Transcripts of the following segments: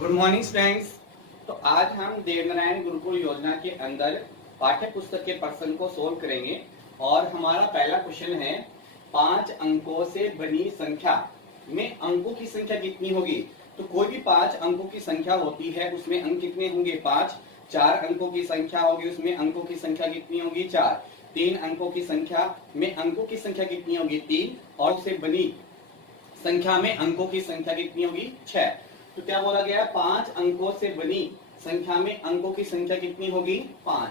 Good morning students. तो आज हम देवनारायण गुरुकुल योजना के अंदर पाठ्य पुस्तक के प्रश्न को सोल्व करेंगे और हमारा पहला क्वेश्चन है 5 अंकों से बनी संख्या में अंकों की संख्या कितनी होगी। तो कोई भी 5 अंकों की संख्या होती है उसमें अंक कितने होंगे 5। 4 अंकों की संख्या होगी उसमें अंकों की संख्या कितनी होगी 4। 3 अंकों की संख्या में अंकों की संख्या कितनी होगी 3 और उससे बनी संख्या में अंकों की संख्या कितनी होगी 6। तो क्या बोला गया 5 अंकों से बनी संख्या में अंकों की संख्या कितनी होगी 5।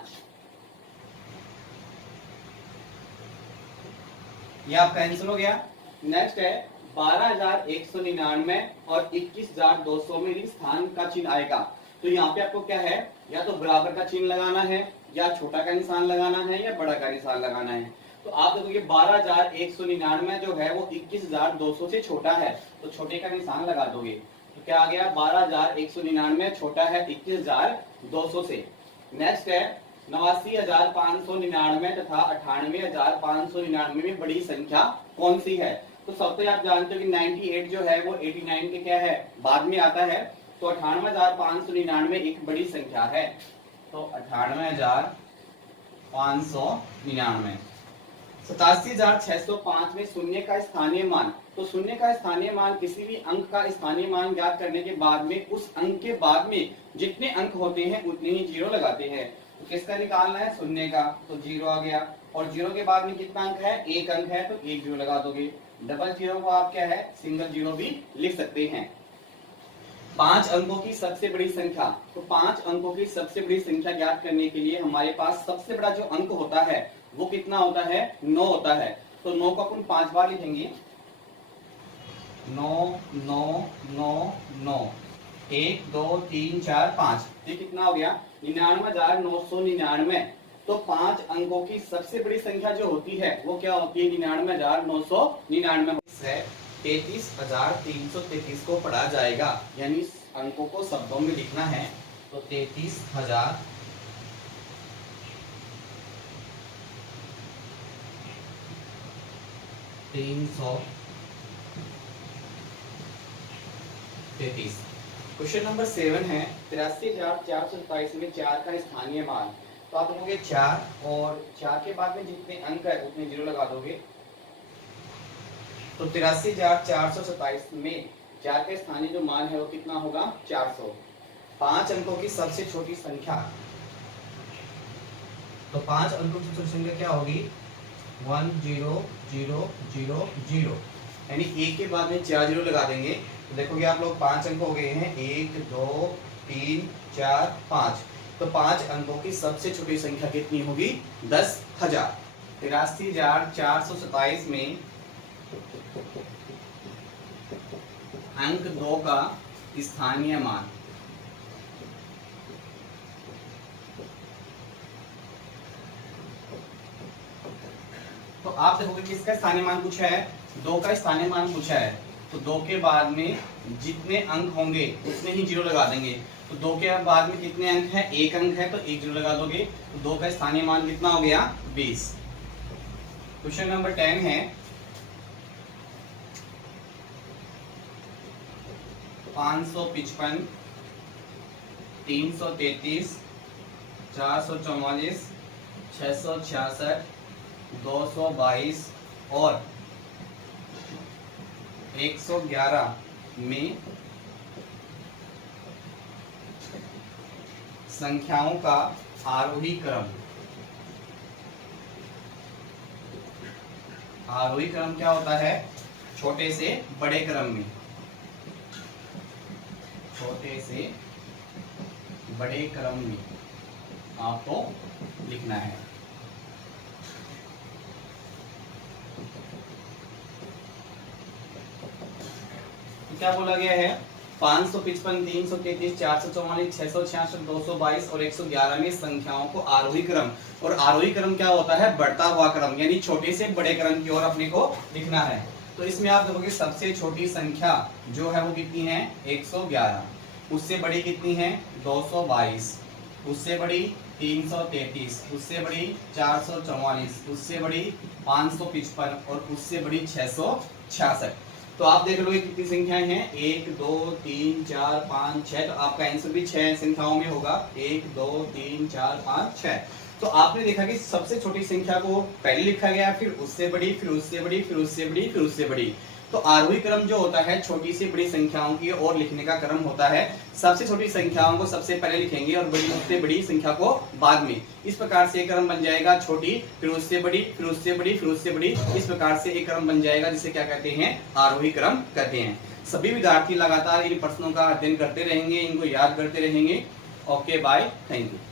यह आपका आंसर हो गया। नेक्स्ट है 12,199 और 21,200 में स्थान का चिन्ह आएगा। तो यहाँ पे आपको क्या है या तो बराबर का चिन्ह लगाना है या छोटा का निशान लगाना है या बड़ा का निशान लगाना है। तो आप देखोगे 12,199 जो है वो 21,200 से छोटा है तो छोटे का निशान लगा दोगे। तो क्या आ गया 12,199 छोटा है 21,200 से। नेक्स्ट है 89,599 तथा 98,599 में बड़ी संख्या कौन सी है। तो सबसे आप जानते हो कि 98 जो है वो 89 के क्या है बाद में आता है। तो 98,599 एक बड़ी संख्या है। तो 98,599। 87,605 में शून्य का स्थानीय मान। तो शून्य का स्थानीय मान किसी भी अंक का स्थानीय मान ज्ञात करने के बाद में उस अंक के बाद में जितने अंक होते हैं उतने ही जीरो लगाते हैं। तो किसका निकालना है शून्य का। तो जीरो आ गया और जीरो के बाद में कितना अंक है एक अंक है तो एक जीरो लगा दोगे। डबल जीरो को आप क्या है सिंगल जीरो भी लिख सकते हैं। 5 अंकों की सबसे बड़ी संख्या। तो 5 अंकों की सबसे बड़ी संख्या ज्ञात करने के लिए हमारे पास सबसे बड़ा जो अंक होता है वो कितना होता है 9 होता है। तो 9 को अपन 5 बार लिखेंगे 9 9 9 9 1 2 3 4 5। ये कितना हो गया 99,999। तो 5 अंकों की सबसे बड़ी संख्या जो होती है वो क्या होती है 99,999 है। 33,333 को पढ़ा जाएगा यानी अंकों को शब्दों में लिखना है। तो 33,333। क्वेश्चन नंबर 7 है 83,427 में 4 का स्थानीय मान। तो आप लिखोगे 4 और 4 के बाद में जितने अंक है उतने जीरो लगा दोगे। तो 83,427 में 4 का स्थानीय जो मान है वो कितना होगा 400। 5 अंकों की सबसे छोटी संख्या। तो 5 अंकों की छोटी संख्या क्या होगी 1000 यानी एक के बाद में 4 जीरो लगा देंगे। तो देखोगे आप लोग 5 अंक हो गए हैं 1 2 3 4 5। तो 5 अंकों की सबसे छोटी संख्या कितनी होगी 10,000। 83,427 में अंक 2 का स्थानीय मान। तो आप देखोगे कि इसका स्थानीय मान पूछा है 2 का स्थानीय मान पूछा है। तो 2 के बाद में जितने अंक होंगे उतने ही जीरो लगा देंगे। तो 2 के बाद में कितने अंक है एक अंक है तो एक जीरो लगा दोगे। तो 2 का स्थानीय मान कितना हो गया 20। क्वेश्चन नंबर 10 है 555 333 444 666 222 और 111 में संख्याओं का आरोही क्रम। आरोही क्रम क्या होता है छोटे से बड़े क्रम में। छोटे से बड़े क्रम में आपको लिखना है। क्या बोला गया है 555 333 444 666 222 और 111 में संख्याओं को आरोही क्रम। और आरोही क्रम क्या होता है बढ़ता हुआ क्रम यानी छोटे से बड़े क्रम की ओर अपने को लिखना है। तो इसमें आप देखोगे सबसे छोटी संख्या जो है वो कितनी है 111। उससे बड़ी कितनी है 222। उससे बड़ी 333। उससे बड़ी 444। उससे बड़ी 555 और उससे बड़ी 666। तो आप देख लो कितनी संख्याएं हैं, 1 2 3 4 5 6, तो आपका आंसर भी 6 संख्याओं में होगा, 1 2 3 4 5 6। तो आपने देखा कि सबसे छोटी संख्या को पहले लिखा गया, फिर उससे बड़ी, फिर उससे बड़ी, फिर उससे बड़ी, फिर उससे बड़ी। तो आरोही क्रम जो होता है छोटी से बड़ी संख्याओं की ओर लिखने का क्रम होता है। सबसे छोटी संख्याओं को सबसे पहले लिखेंगे और बड़ी से बड़ी संख्या को बाद में। इस प्रकार से एक क्रम बन जाएगा, छोटी फिर उससे बड़ी, फिर उससे बड़ी, फिर उससे बड़ी। इस प्रकार से एक क्रम बन जाएगा जिसे क्या कहते हैं, आरोही क्रम कहते हैं। सभी विद्यार्थी लगातार इन प्रश्नों का अध्ययन करते रहेंगे, इनको याद करते रहेंगे। Okay bye, thank you.